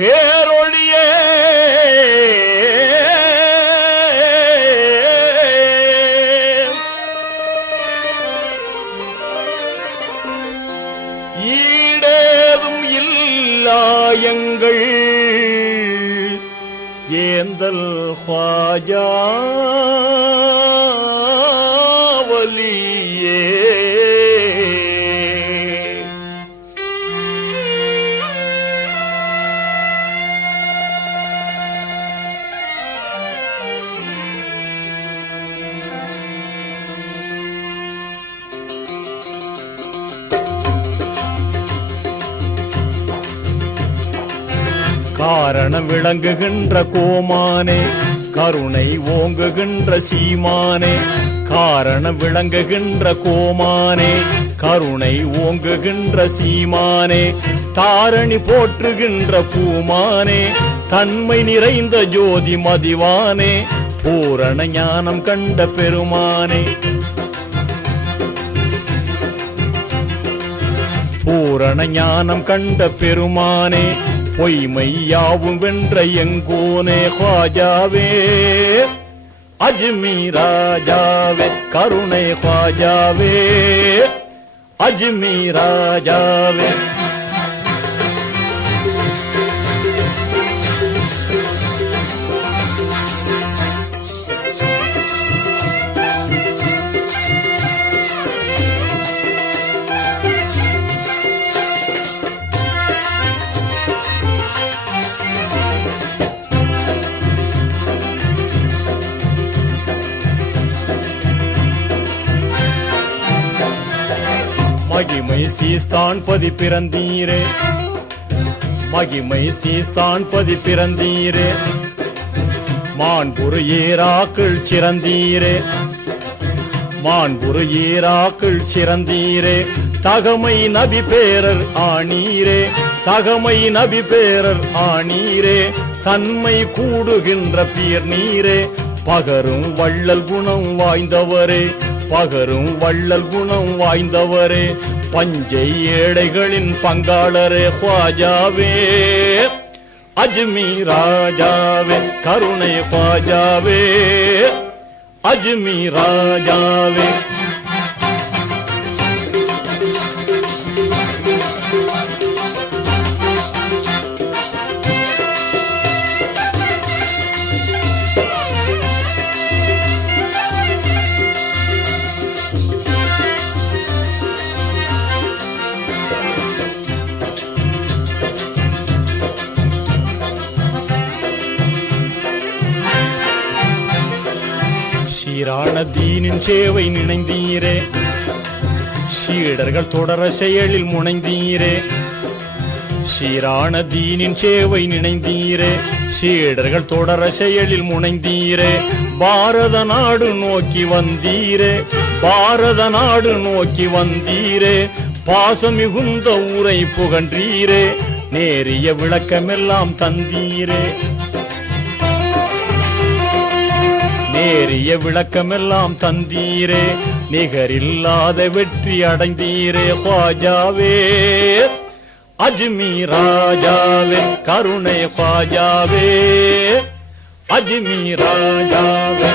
பேரொழியே ஈடேதும் இல்லாயங்கள் ஏந்தல் ख्वाजा வலியே காரணம் விளங்குகின்ற கோமானே கருணை ஓங்குகின்ற சீமானே காரணம் விளங்குகின்ற கோமானே கருணை ஓங்குகின்ற சீமானே தாரணி போற்றுகின்ற பூமானே தன்மை நிறைந்த ஜோதி மதிவானே பூரண ஞானம் கண்ட பெருமானே பூரண ஞானம் கண்ட பெருமானே பொய்மையாவும் வென்ற எங்கோனே ख्वाजाவே அஜ்மீராஜாவே கருணை ख्वाजाவே அஜ்மீராஜாவே மகிமை சீஸ்தான் பதி பிறந்தீரே மகிமை சீஸ்தான் பதி பிறந்தீரே மாண்புரு ஏராக்கள் சிறந்தீரே மாண்புரு ஏராக்கள் சிறந்தீரே தகமை நபி பேரர் ஆணீரே தகமை நபி பேரர் ஆணீரே தன்மை கூடுகின்ற பீர் நீரே பகரும் வள்ளல் குணம் வாய்ந்தவரே பகரும் வள்ளல் குணம் வாய்ந்தவரே பஞ்சை ஏழைகளின் பங்காளரே ख्वाजाவே அஜ்மீராஜாவே கருணை ख्वाजाவே அஜ்மீராஜாவே சீரான தீனின் சேவை நினைந்தீரே சீடர்கள் தொடர செயலில் முனைந்தீரே சீரான தீனின் சேவை நினைந்தீரே சீடர்கள் தொடர செயலில் முனைந்தீரே பாரத நாடு நோக்கி வந்தீரே பாரத நாடு நோக்கி வந்தீரே பாசமிகுந்த ஊரை புகன்றீரே நேரிய விளக்கமெல்லாம் தந்தீரே நேரிய விளக்கமெல்லாம் தந்தீரே நிகரில்லாத வெற்றி அடைந்தீரே ख्वाजाவே அஜ்மீராஜாவே கருணை ख्वाजाவே அஜ்மீராஜாவே